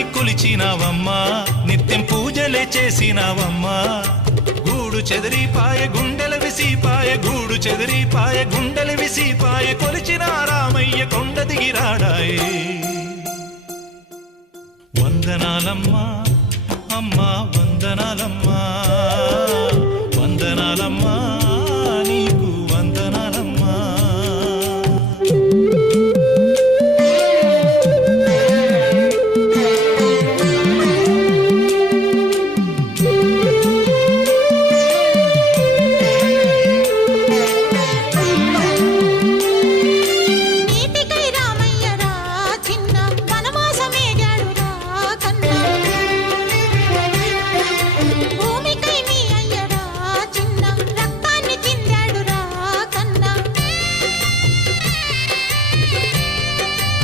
రాముని కొలిచినావమ్మా నిత్యం పూజలే చేసినావమ్మా గూడు చెదిరిపాయ గుండెల విసిపాయ గూడు చెదిరిపాయ గుండెల విసిపాయ కొలిచిన రామయ్య కొండ దిగిరాడాయే వందనాలమ్మా అమ్మా వందనాలమ్మా